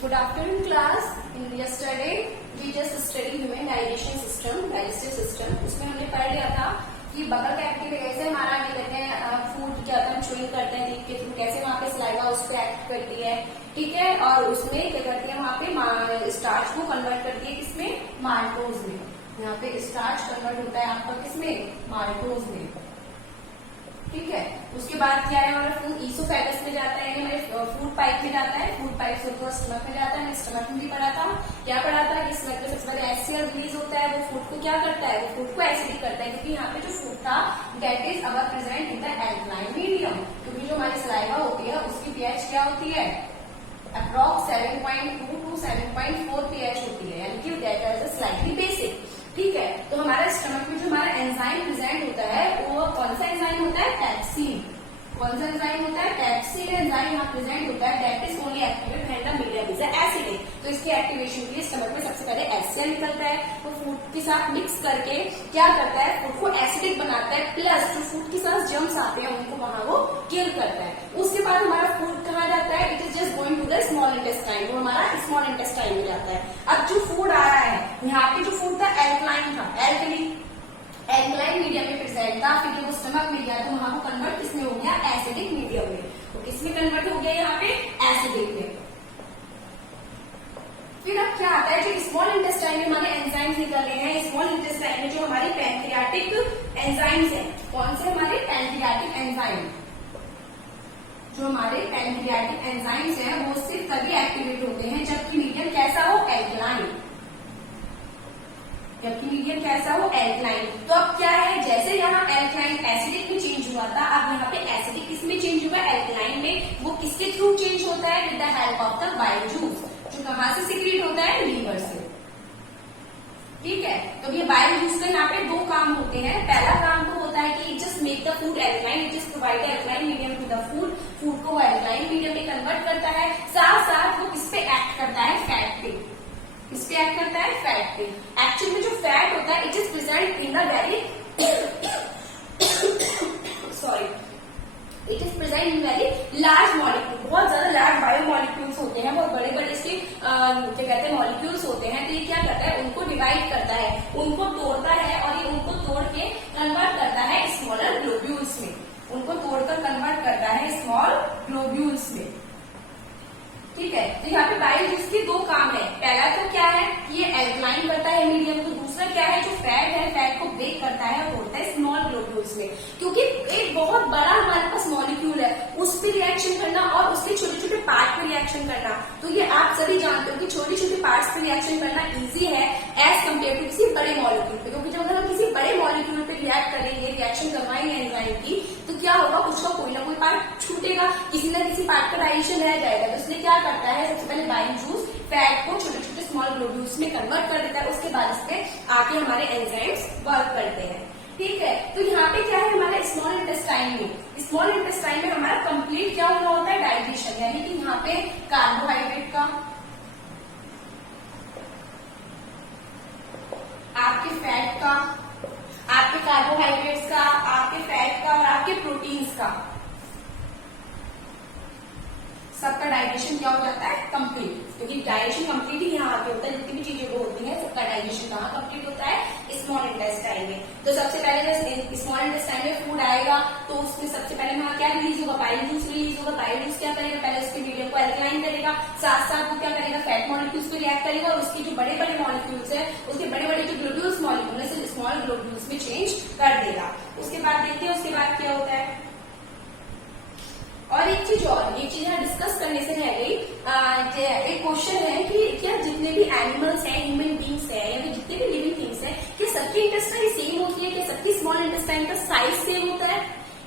Good afternoon, class. In yesterday we just studied human digestion system, digestive system. उसमें हमने पढ़ लिया था कि बगल कैविटी में कैसे हमारा क्या कहते हैं फूड क्या होता है, च्यूइंग करते हैं टीथ के थ्रू, कैसे वहाँ पे सलाइवा उस पर एक्ट करती है, ठीक है। और उसमें क्या करती है, वहाँ पे स्टार्च को कन्वर्ट करती है किसमें, माल्टोज में। यहाँ पे स्टार्च कन्वर्ट होता है आपका किसमें, माल्टोज में, ठीक है। उसके बाद क्या है, हमारा फूड ईसोफेगस में जाता है, हमारे फूड पाइप में जाता है, फूड पाइप से ऊपर स्टमक में जाता है। मैं स्टमक में भी पढ़ा था, क्या पढ़ा था कि स्टमक में सबसे पहले HCl रिलीज होता है, वो फूड को क्या करता है, वो फूड को एसिडिक करता है, क्योंकि यहाँ पे जो फूड था that is our present in the alkaline medium, क्योंकि जो हमारी सलाइवा होती है उसकी pH क्या होती है, अप्रॉक्स 7.2 to 7.4 pH होती है, यानी कि दैट इज स्लाइटली बेसिक, ठीक है। तो हमारा स्टमक में जो हमारा एंजाइम प्रेजेंट होता है वो कौन सा एंजाइम होता है, पैप्सिन। कौन सा एंजाइम होता है, पैप्सिन एंजाइम यहाँ प्रेजेंट होता है, that is only activate when the medium is acidic. तो इसके एक्टिवेशन के लिए स्टमक में सबसे पहले HCl निकलता है, वो फूड के साथ मिक्स करके क्या करता है, फूड को एसिडिक बनाता है, प्लस जो फूड के साथ जर्म्स आते हैं उनको वहां वो किल करता है। उसके बाद हमारा फूड कहाँ जाता है, it is just going to the small intestine, वो हमारा स्मॉल इंटेस्टाइन में जाता है। अब जो फूड आ रहा है, यहाँ पे जो फूड था एल्कलाइन था, एल्कलाइन मीडियम में प्रेजेंट था, फिर वो स्टमक में गया तो वहां को कन्वर्ट किसमें हो गया, एसिडिक मीडियम में। तो किसमें कन्वर्ट हो गया, यहाँ पे एसिडिक में। फिर अब क्या आता है, जो स्मॉल इंटेस्टाइन में हमारे एंजाइम्स निकल रहे हैं, स्मॉल इंटेस्टाइन में जो हमारी पैंक्रियाटिक एंजाइम्स हैं, कौन से हमारे पैंक्रियाटिक एंजाइम, जो हमारे पैंक्रियाटिक एंजाइम्स हैं वो सिर्फ तभी एक्टिवेट होते हैं जबकि मीडियम कैसा हो, एल्कलाइन, जबकि मीडियम कैसा हो, एल्कलाइन। तो अब क्या है, जैसे यहाँ एल्कलाइन एसिडिक में चेंज हुआ था, अब यहाँ पे एसिडिक किसमें चेंज हुआ, एल्कलाइन में। वो किसके थ्रू चेंज होता है, with the help of the bile juice, जो कहाँ से सिक्रीट होता है, लीवर से, ठीक है। तो ये बाइल जूस का यहाँ पे दो काम होते हैं। पहला काम तो होता है कि just make the food alkaline, it just provide alkaline medium to the food, food को वो एल्कलाइन मीडियम में कन्वर्ट करता है। साथ साथ वो किस पे एक्ट करता है, फैट पे, किस पे एक्ट करता है, फैट पे। एक्चुअल में जो फैट होता है it is present in the very sorry it is present in very large molecule, बहुत ज्यादा लार्ज बायो मॉलिक्यूल्स होते हैं, बहुत बड़े बड़े इसके क्या कहते हैं मॉलिक्यूल्स होते हैं। तो ये क्या करता है, उनको डिवाइड करता है, उनको तोड़ता है और ये उनको तोड़ के कन्वर्ट करता है स्मॉलर ग्लोब्यूल्स में, उनको तोड़कर कन्वर्ट करता है स्मॉल ग्लोब्यूल्स में, ठीक है। तो यहाँ पे बाइल जूस के दो काम है, पहला तो क्या है कि ये एल्कलाइन करता है मीडियम को, दूसरा क्या है जो फैट है, फैट को ब्रेक करता है और तोड़ता है स्मॉल ग्लोब्यूल्स में। क्योंकि एक बहुत बड़ा हमारे पास मॉलिक्यूल है, उस पर रिएक्शन करना और उसके छोटे छोटे पार्ट पर रिएक्शन करना, तो ये आप सभी जानते हो कि छोटे छोटे पार्ट्स पर रिएक्शन करना इजी है एज कम्पेयर टू किसी बड़े मॉलिक्यूल पे। क्योंकि जब अगर हम किसी बड़े मॉलिक्यूल पे रिएक्ट करेंगे, रिएक्शन करवाएंगे एंजाइम की, तो क्या होगा, उसका कोई ना कोई पार्ट छूटेगा, किसी न किसी पार्ट का डाइजेशन रह जाएगा। तो इसलिए क्या करता है, सबसे पहले बाइल जूस फैट को छोटे छोटे स्मॉल ग्लोब्यूल्स में कन्वर्ट कर देता है, उसके बाद इस पे आके हमारे एंजाइम्स वर्क करते हैं, ठीक है। तो यहाँ पे क्या है, हमारा स्मॉल इंटेस्टाइन में, स्मॉल इंटेस्टाइन में हमारा कंप्लीट क्या होना होता है, डाइजेशन, यानी कि यहाँ पे कार्बोहाइड्रेट का, आपके फैट का, आपके कार्बोहाइड्रेट्स का, आपके फैट का और आपके प्रोटीन्स का, सबका डाइजेशन क्या हो जाता है, कंप्लीट। क्योंकि डाइजेशन कंप्लीट ही यहाँ पे होता है, जितनी भी चीजें वो होती हैं सबका डाइजेशन कहाँ कंप्लीट होता है, स्मॉल इंटेस्टाइन में। तो सबसे पहले जब स्मॉल इंटेस्टाइन में फूड आएगा तो उसमें सबसे पहले वहाँ क्या रिलीज होगा, बाइल जूस रिलीज होगा। बाइल जूस क्या करेगा, पहले उसके मीडियम को एल्कलाइन करेगा, साथ साथ वो क्या करेगा, फैट मॉलिक्यूल्स को रिएक्ट करेगा और उसके जो बड़े बड़े मॉलिक्यूल्स है, उसके बड़े बड़े जो ग्लोब्यूल्स मॉलिक्यूल है स्मॉल ग्लोब्यूल्स में चेंज कर देगा। उसके बाद देखते हैं उसके बाद क्या होता है। और एक चीज यहाँ डिस्कस करने से रह गई, एक क्वेश्चन है कि क्या जितने भी एनिमल्स हैं, ह्यूमन बींग्स हैं या फिर जितने भी लिविंग थिंग्स हैं, क्या सबकी इंटेस्टाइन सेम होती है, क्या सबकी स्मॉल इंटेस्टाइन का साइज सेम होता है?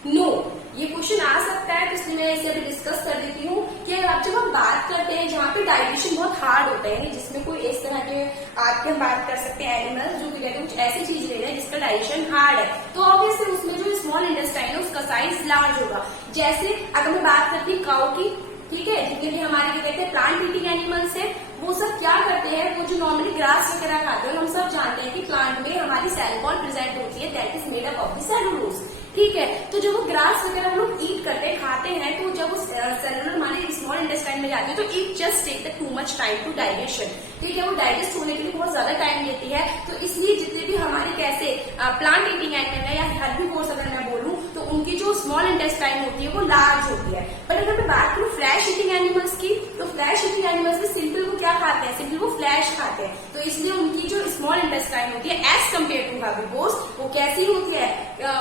नो, ये क्वेश्चन आ सकता है, तो इसलिए मैं इसे अभी डिस्कस कर देती हूँ कि अब जब हम बात करते हैं जहाँ पे डाइजेशन बहुत हार्ड होता है, जिसमें कोई इस तरह के आपके हम बात कर सकते हैं एनिमल्स जो कि कुछ ऐसी चीज ले रहे हैं जिसका डाइजेशन हार्ड है, तो ऑब्वियसली उसमें जो स्मॉल इंटेस्टाइन है उसका साइज लार्ज होगा। जैसे अगर मैं बात करती हूँ काऊ की, ठीक है, जितने भी हमारे क्या कहते हैं प्लांट ईटिंग एनिमल्स है, वो सब क्या करते हैं, वो जो नॉर्मली ग्रास वगैरह खाते हैं, हम सब जानते हैं कि प्लांट में हमारी सेल वॉल प्रेजेंट होती है, that is made up of the cellulose. ठीक है। तो जब वो ग्रास वगैरह हम लोग ईट करते हैं, खाते हैं, तो जब वो सेलुलर माने स्मॉल इंटेस्टाइन में जाती है तो it just take the too much time to digestion. ठीक है, वो डाइजेस्ट होने के लिए बहुत ज्यादा टाइम लेती है। तो इसलिए जितने भी हमारे कैसे प्लांट ईटिंग एनिमल है या हेर्बीवोर्स अगर मैं बोलूं तो उनकी जो स्मॉल इंटेस्टाइन होती है वो लार्ज होती है। बट अगर मैं बात करूं फ्लैश ईटिंग एनिमल्स की, तो फ्लैश ईटिंग एनिमल्स में सिंपल वो क्या खाते हैं, सिंपल वो फ्लैश खाते हैं। तो इसलिए उनकी जो स्मॉल इंटेस्टाइन होती है एज कम्पेयर टू हेर्बीवोर्स वो कैसी होती है,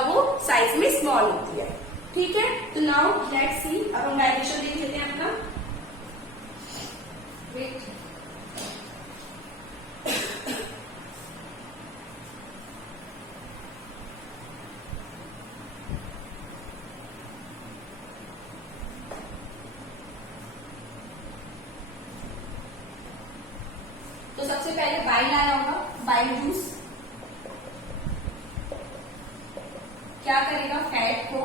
वो साइज में स्मॉल होती है। ठीक है, तो नाउ लेट्स सी, अब हम डाइजेशन देख लेते हैं अपना। वेट, तो सबसे पहले बाइल आया होगा, बाइल जूस क्या करेगा, फैट को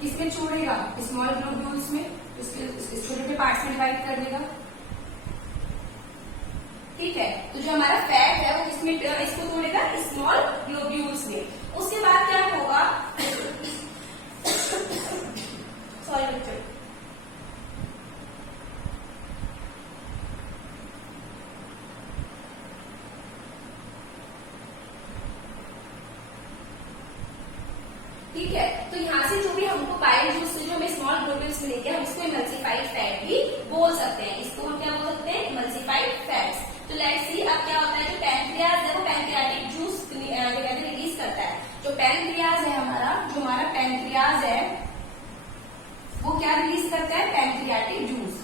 किसमें छोड़ेगा, स्मॉल ग्लोब्यूल्स में, इसके छोटे छोटे पार्ट्स में डिवाइड कर देगा। ठीक है, तो जो हमारा फैट है वो किसमें, इसको तोड़ेगा स्मॉल ग्लोब्यूल्स में। उसके बाद क्या होगा सॉरी बच्चों, ठीक है, तो यहाँ से जो भी हमको बाइल जूस से जो हमें स्मॉल ग्लोब्यूल्स मिलेंगे हम इसको इमल्सिफाइड फैट भी बोल सकते हैं। इसको हम क्या बोल सकते हैं, इमल्सिफाइड फैट्स। तो लेट्स सी अब क्या होता है, जो पैनक्रियाज है वो पैनक्रियाटिक जूस रिलीज करता है। जो पैनक्रियाज है हमारा, जो हमारा पैनक्रियाज है वो क्या रिलीज करता है, पैनक्रियाटिक जूस।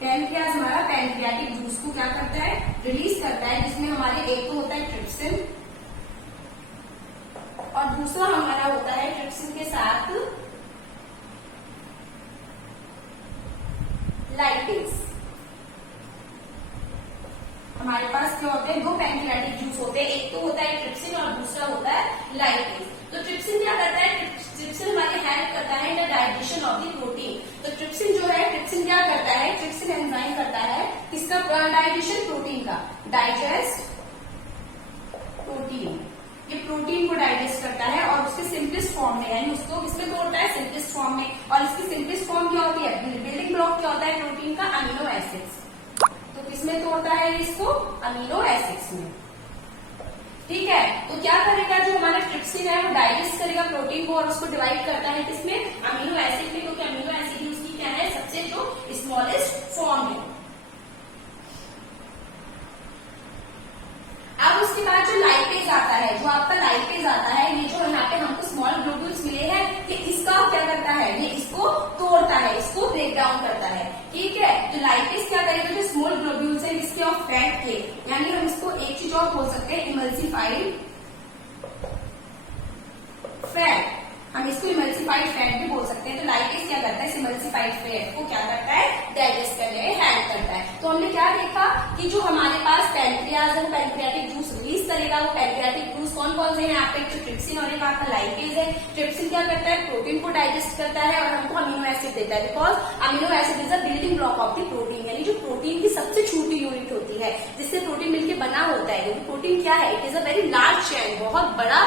पैनक्रियाज हमारा पैनक्रियाटिक जूस को क्या करता है, रिलीज करता है, जिसमें हमारे एक तो होता है ट्रिप्सिन और दूसरा हमारा होता है ट्रिप्सिन के साथ लाइपेज। हमारे पास क्या होते हैं, दो पैनक्रियाटिक जूस होते हैं, एक तो होता है ट्रिप्सिन और दूसरा होता है लाइपेज। तो ट्रिप्सिन क्या करता है, ट्रिप्सिन हमारी हेल्प करता है in the digestion of the protein. तो ट्रिप्सिन जो है, ट्रिप्सिन क्या करता है, ट्रिप्सिन एंजाइम करता है किसका, डाइजेशन प्रोटीन का, डाइजेस्ट प्रोटीन। ये प्रोटीन को डाइजेस्ट करता है और उसके सिंपलेस्ट फॉर्म में, यानी उसको किसमें तोड़ता है, सिंपलेस्ट फॉर्म में। और इसकी सिंपलेस्ट फॉर्म क्या होती है, बिल्डिंग ब्लॉक क्या होता है प्रोटीन का, अमीनो एसिड्स। तो किसमें तोड़ता है इसको, अमीनो एसिड्स में। ठीक है, तो क्या करेगा, जो हमारा ट्रिप्सिन है वो डाइजेस्ट करेगा प्रोटीन को और उसको डिवाइड करता है किसमें, अमीनो एसिड में, क्योंकि अमीनो एसिड उसकी क्या है, सबसे जो स्मॉलेस्ट फॉर्म है। अब उसके बाद जो लाइपेज आता है, जो आपका लाइपेज आता है, ये जो यहाँ पे हमको स्मॉल ग्लोब्यूल्स मिले हैं, ये इसका क्या करता है, ये इसको तोड़ता है, इसको ब्रेक डाउन करता है। ठीक है, तो लाइपेज क्या करेगा, जो स्मॉल ग्लोब्यूल्स है इसके ऑफ फैट के, यानी हम इसको एक चीज और बोल सकते हैं, इमल्सिफाइड फैट। हम इसको इमल्सिफाइड फैट भी बोल सकते हैं। तो लाइपेज क्या करता है, इमल्सिफाइड फैट को क्या करता है, डाइजेस्ट करने में हेल्प करता है। तो हमने क्या देखा कि जो हमारे पास पैनक्रियाज है वो पैनक्रियाटिक जूस रिलीज करेगा। वो पैनक्रियाटिक जूस कौन कौन से हैं, आप एक तो ट्रिप्सिन और एक आपका लाइपेज है। ट्रिप्सिन क्या करता है, प्रोटीन को डाइजेस्ट करता है और हमको अमीनो एसिड देता है, because amino acid is a building block of the protein, यानी जो प्रोटीन की सबसे छोटी यूनिट होती है जिससे प्रोटीन मिलकर बना होता है। क्योंकि प्रोटीन क्या है, it is a very large chain, बहुत बड़ा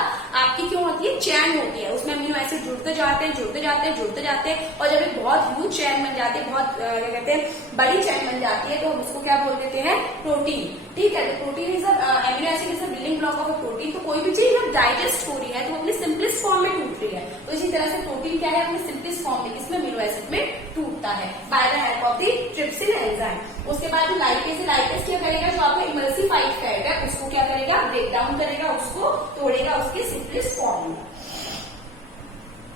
आपकी क्यों होती है, चैन होती है। उसमें अमीनो एसिड जुड़ते जाते हैं, जुड़ते जाते हैं, जुड़ते जाते हैं, और जब एक बहुत ह्यूज चैन बन जाती है, बहुत क्या कहते हैं, बड़ी चैन बन जाती है, तो हम उसको क्या बोल देते हैं, प्रोटीन। ठीक है, तो protein is amino acid is a building block of a protein. तो कोई भी चीज जब डाइजेस्ट हो रही है तो अपने सिंपलेस्ट फॉर्म में टूट रही है। तो इसी तरह से प्रोटीन क्या है, अपने सिंपलेस्ट फॉर्म में किसमें, अमीनो एसिड में टूटता है by the help of the trypsin enzyme. उसके बाद जो लाइपेज है, लाइपेज क्या करेगा, जो आपका इमल्सिफाइड फैट है उसको क्या करेगा, ब्रेक डाउन करेगा, उसको तोड़ेगा उसके सिंपलेस्ट फॉर्म में।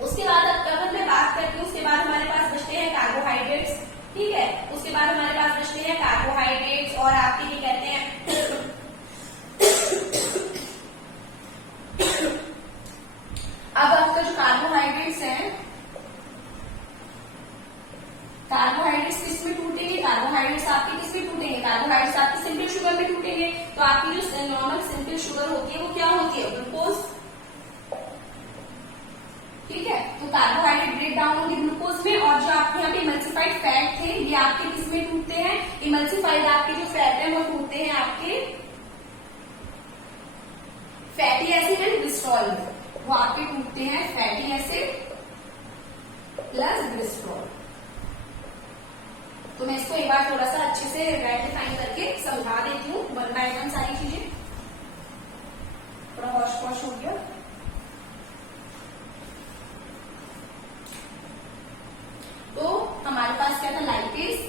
उसके बाद अगर मैं बात करती हूँ, उसके बाद हमारे पास बचते हैं कार्बोहाइड्रेट्स। ठीक है, उसके बाद हमारे पास बचते हैं कार्बोहाइड्रेट्स और आपके क्या कहते हैं अब आपका जो कार्बोहाइड्रेट्स है, कार्बोहाइड्रेट्स किस में टूटेंगे, कार्बोहाइड्रेट्स आपके किस में टूटेंगे, कार्बोहाइड्रेट्स आपके सिंपल शुगर में टूटेंगे। तो आपकी जो नॉर्मल सिंपल शुगर होती है वो क्या होती है, ग्लूकोज। ठीक है, तो कार्बोहाइड्रेट ब्रेक डाउन होंगे ग्लूकोज में, और जो आपके यहाँ पे इमल्सिफाइड फैट थे ये आपके किसमें टूटते हैं, इमल्सिफाइड आपके जो फैट है वो टूटते हैं आपके फैटी एसिड एंड ग्लिसरॉल में। वो वो आपके टूटते हैं फैटी एसिड प्लस ग्लिसरॉल। तो मैं इसको एक बार थोड़ा सा अच्छे से डिफाइन करके समझा देती हूँ वन बाय वन सारी चीजें। थोड़ा वॉश वॉश हो गया। तो हमारे पास क्या था, लाइपेज,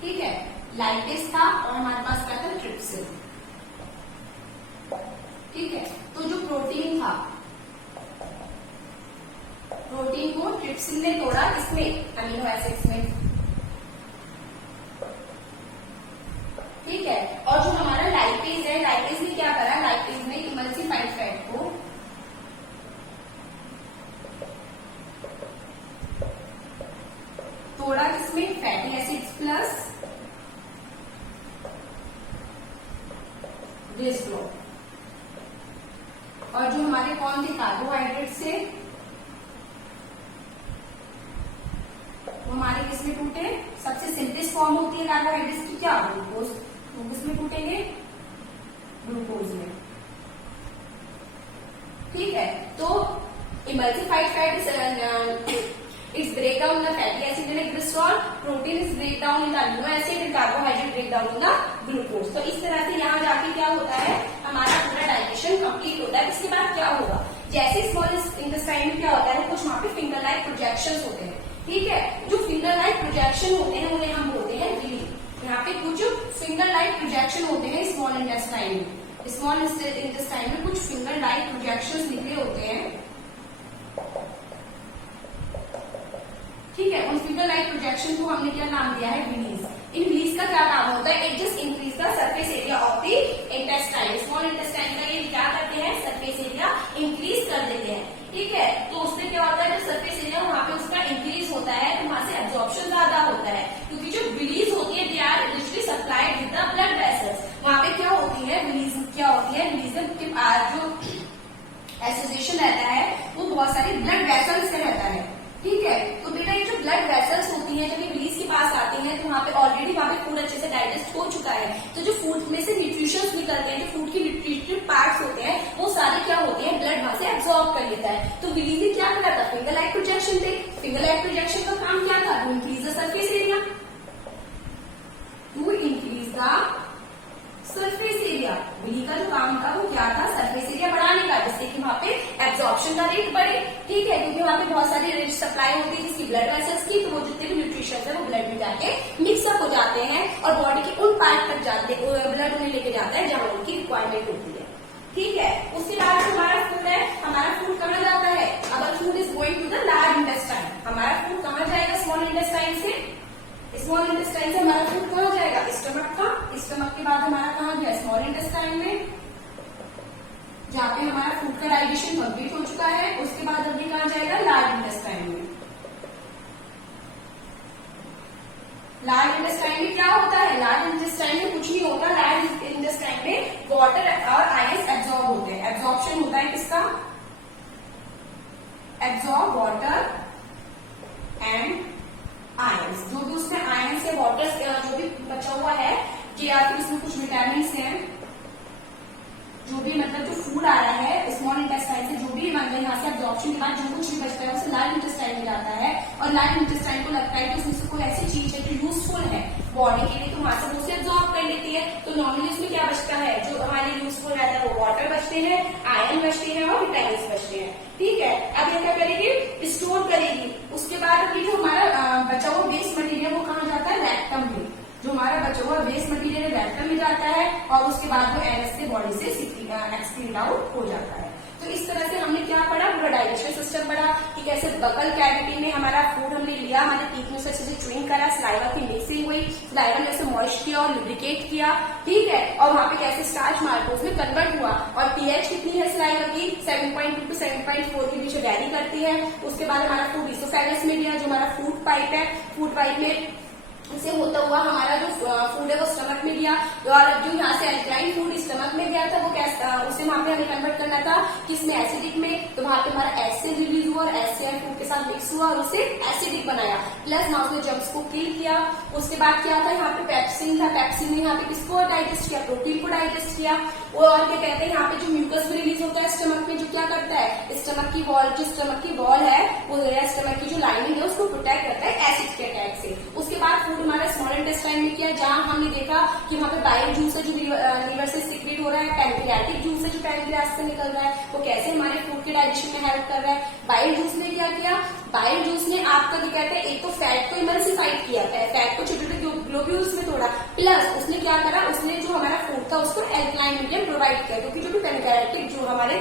ठीक है, लाइपेज था और हमारे पास क्या था, ट्रिप्सिन, ठीक है। तो जो प्रोटीन था, प्रोटीन को ट्रिप्सिन ने तोड़ा किसमें, अमीनो एसिड्स में, ठीक है। और जो हमारा लाइपेज है, लाइपेज ने क्या करा, लाइपेज ने इमल्सिफाइड फैट को तोड़ा किसमें, फैटी एसिड्स प्लस ग्लिसरॉल। और जो हमारे कौन थे, कार्बोहाइड्रेट से, वो हमारे किसमें टूटे, सबसे सिंपलेस्ट फॉर्म होती है कार्बोहाइड्रेट्स की, क्या, ग्लूकोज। तो किसमें टूटेंगे, ग्लूकोज में, ठीक है। तो emulsified fat is break down the fatty acid in glycerol, protein is break down in the amino acid and carbohydrate break down in the glucose. तो इस तरह से यहाँ जाके क्या होता है, हमारा पूरा डाइजेशन कंप्लीट होता है। इसके बाद क्या होगा, जैसे स्मॉल इंटेस्टाइन में क्या होता है, कुछ वहां पे फिंगर लाइक प्रोजेक्शंस होते हैं, ठीक है। जो फिंगर लाइक प्रोजेक्शन होते हैं उन्हें हम बोलते हैं विली। यहाँ पे कुछ फिंगर लाइक प्रोजेक्शन होते हैं स्मॉल इंटेस्टाइन में। स्मॉल इंटेस्टाइन में कुछ फिंगर लाइक प्रोजेक्शंस निकले होते हैं, ठीक है। उन फिंगर लाइक प्रोजेक्शन को हमने क्या नाम दिया है, विलीज। इन विलीज का क्या काम होता है, it just increase the surface area of the intestine. Small intestine का ये क्या करते हैं, सरफेस एरिया इंक्रीज कर देते हैं, ठीक है। तो उसमें क्या होता है, जो सरफेस एरिया वहां पे उसका इंक्रीज होता है, तो वहां से एब्जॉर्प्शन ज्यादा होता है, क्योंकि जो विलीज होती है they are literally supplied with the blood vessels. वहां पे क्या होती है, विलीज क्या होती है, विलीज के जो एसोसिएशन रहता है वो बहुत सारे ब्लड वेसल्स से रहता है, ठीक है। तो बेटा ये जो ब्लड वेसल्स होती हैं, जब ये विलीज के पास आती हैं, तो वहां पे ऑलरेडी वहां पे फूड अच्छे से डाइजेस्ट हो चुका है। तो जो फूड में से न्यूट्रिशंस निकलते हैं, जो फूड के न्यूट्रिटिव पार्ट्स होते हैं, वो सारे क्या होते हैं, ब्लड वहां से एब्जॉर्ब कर लेता है। तो विलीज ने क्या करा था, फिंगर लाइक प्रोजेक्शन थे। फिंगर लाइक प्रोजेक्शन का काम क्या था, to increase the surface area, to increase the surface area. Villi का जो काम था वो क्या था, सरफेस एरिया बढ़ाने का, जिससे कि वहां पे एब्जॉर्प्शन का रेट बढ़े, ठीक है। क्योंकि वहां पे बहुत सारी रिच सप्लाई होती है जिसकी ब्लड वेसल्स की, तो वो जितने भी न्यूट्रिशन है वो ब्लड में जाके मिक्सअप हो जाते हैं और बॉडी के उन पार्ट तक जाते हैं, ब्लड उन्हें लेके जाता है जहां उनकी रिक्वायरमेंट होती है, ठीक है। उसके बाद हमारा फूड है, हमारा फूड कहाँ जाता है, अगर food is going to the large intestine, हमारा फूड कहाँ जाएगा, स्मॉल इंटेस्टाइन से। स्मॉल इंटेस्टाइन से हमारा फूड कहाँ जाएगा, स्टमक का। स्टमक के बाद हमारा कहाँ गया, स्मॉल इंटेस्टाइन में, जहाँ पे हमारा फूड का डाइजेशन कंप्लीट हो चुका है। उसके बाद अभी कहाँ जाएगा, लार्ज इंटेस्टाइन में। लार्ज इंटेस्टाइन में क्या होता है, लार्ज इंटेस्टाइन में कुछ नहीं होता। लार्ज इंटेस्टाइन में वाटर और आयंस एब्जॉर्ब होते हैं। एब्जॉर्प्शन होता है किसका, एब्जॉर्ब वाटर एंड आयंस। जो भी उसमें आयंस है, वाटर जो भी बचा हुआ है, या फिर उसमें कुछ विटामिन है, जो भी मतलब जो फूड आ रहा है स्मॉल इंटेस्टाइन से, जो भी मतलब यहाँ से एब्जॉर्प्शन के बाद जो कुछ भी बचता है उसे लार्ज इंटेस्टाइन में जाता है। और लार्ज इंटेस्टाइन को लगता है कि उसमें से कोई ऐसी चीज है जो यूजफुल है बॉडी के लिए, तो वहां से उसे एब्जॉर्ब कर लेती है। तो नॉर्मली उसमें क्या बचता है, जो हमारे यूजफुल रहता है वो वाटर बचते हैं, आयरन बचते हैं और विटामिन बचते हैं, ठीक है। अब ये क्या करेगी, स्टोर करेगी। उसके बाद अभी जो हमारा बचा हुआ वेस्ट मटेरियल वो कहाँ जाता है, रेक्टम में। जो हमारा बचा हुआ वेस्ट मटेरियल रेक्टम में जाता है और उसके बाद वो एनएस से बॉडी से एक्सक्रीट आउट हो जाता है। तो इस तरह से हमने क्या पढ़ा, पूरा डाइजेशन सिस्टम पढ़ा कि कैसे बकल कैविटी में हमारा फूड हमने लिया, हमारे टीथ में से अच्छे से च्यूइंग करा, सलाइवा की मिक्सिंग हुई, सलाइवा ने उसे मॉइस्ट किया और लुब्रिकेट किया, ठीक है। और वहां पे कैसे स्टार्च मार्कोस में कन्वर्ट हुआ। और पीएच कितनी है सलाइवा की, 7.2 to 7.4 के बीच वैरी करती है। उसके बाद हमारा फूड इसोफेगस में गया, जो हमारा फूड पाइप है, फूड पाइप में इसे होता हुआ हमारा जो फूड है वो स्टमक में गया, और जो यहाँ से एल्कलाइन फूड स्टमक में गया था वो कैसा, उसे वहां पे हमें कन्वर्ट करना था किसमें, एसिडिक में। तो वहां पे हमारा एसिड रिलीज हुआ और एसिड फूड के साथ मिक्स हुआ और उसे एसिडिक बनाया। प्लस ना उसने जम्स को किल किया। उसके बाद क्या था, यहाँ पे पेप्सिन था, पेप्सिन ने यहाँ पे किसको डाइजेस्ट किया, प्रोटीन को डाइजेस्ट किया। वो और क्या कहते हैं, यहाँ पे जो म्यूकस रिलीज होता है स्टमक में, जो क्या करता है, स्टमक की वॉल, जो स्टमक की वॉल है वो स्टमक की जो लाइनिंग है उसको प्रोटेक्ट करता है एसिड के अटैक से। उसके बाद हमारा स्मॉल इंटेस्टाइन में किया, जहां हमने देखा कि वहां पे बाइल जूस है जो लीवर से सिक्रेट हो रहा है, पैंक्रियाटिक जूस है जो पैंक्रियास से निकल रहा है, वो कैसे हमारे फूड के डाइजेशन में हेल्प कर रहा है। बाइल जूस ने क्या किया, बाइल जूस ने आपका क्या कहते हैं, एक तो फैट को इमल्सिफाइड किया, फैट को छोटे छोटे ग्लोब्यूल्स में तोड़ा, प्लस उसने क्या करा, उसने जो हमारा फूड था उसको एल्कलाइन मीडियम प्रोवाइड किया, क्योंकि जो पैंक्रियाटिक जो हमारे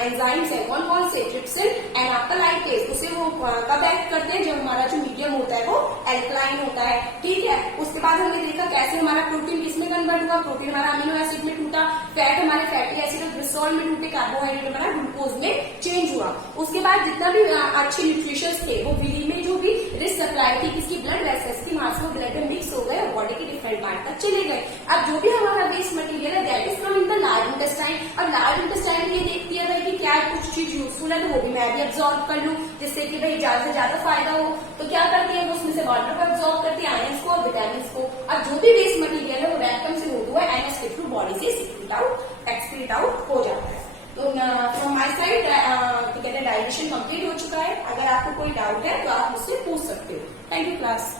एंजाइम्स है कौन कौन से, ट्रिप्सिन एंड आपका लाइपेज, उसे वो कब एक्ट करते हैं, जब हमारा जो मीडियम होता है वो एल्कलाइन होता है। ठीक है, उसके बाद हमने देखा कैसे हमारा प्रोटीन किसमें कन्वर्ट हुआ, प्रोटीन हमारा अमीनो एसिड में टूटा, फैट हमारे फैटी एसिड और ग्लिसरॉल में टूटे, कार्बोहाइड्रेट हमारा ग्लूकोज में चेंज हुआ। उसके बाद जितना भी अच्छे न्यूट्रिशन थे वो विली में जो भी रिच सप्लाई थी किसकी, ब्लड वेसल्स की, वहां से वो ब्लड में मिक्स हो गए और बॉडी के डिफरेंट पार्ट तक चले गए। अब जो भी हमारा वेस्ट मटेरियल है that is coming the large intestine, और लार्ज इंटेस्टाइन ये देख दिया था कि क्या कुछ चीज यूजफुल है तो वो भी मैं भी अब्सॉर्ब कर लूं, जिससे कि भाई ज्यादा से ज्यादा फायदा हो। तो क्या करती है वो, उसमें से वाटर को अब्सॉर्ब करती है, आयंस को और विटामिन को। अब जो भी वेस्ट मटेरियल है वो रेक्टम से मूव हुआ है एंड स्किप थ्रू बॉडी से सीक्रेट आउट, एक्सक्रीट आउट हो जाता है। तो फ्रॉम माय साइड कहते हैं डाइजेशन कंप्लीट हो चुका है। अगर आपको कोई डाउट है तो आप मुझसे पूछ सकते हो। Thank you class.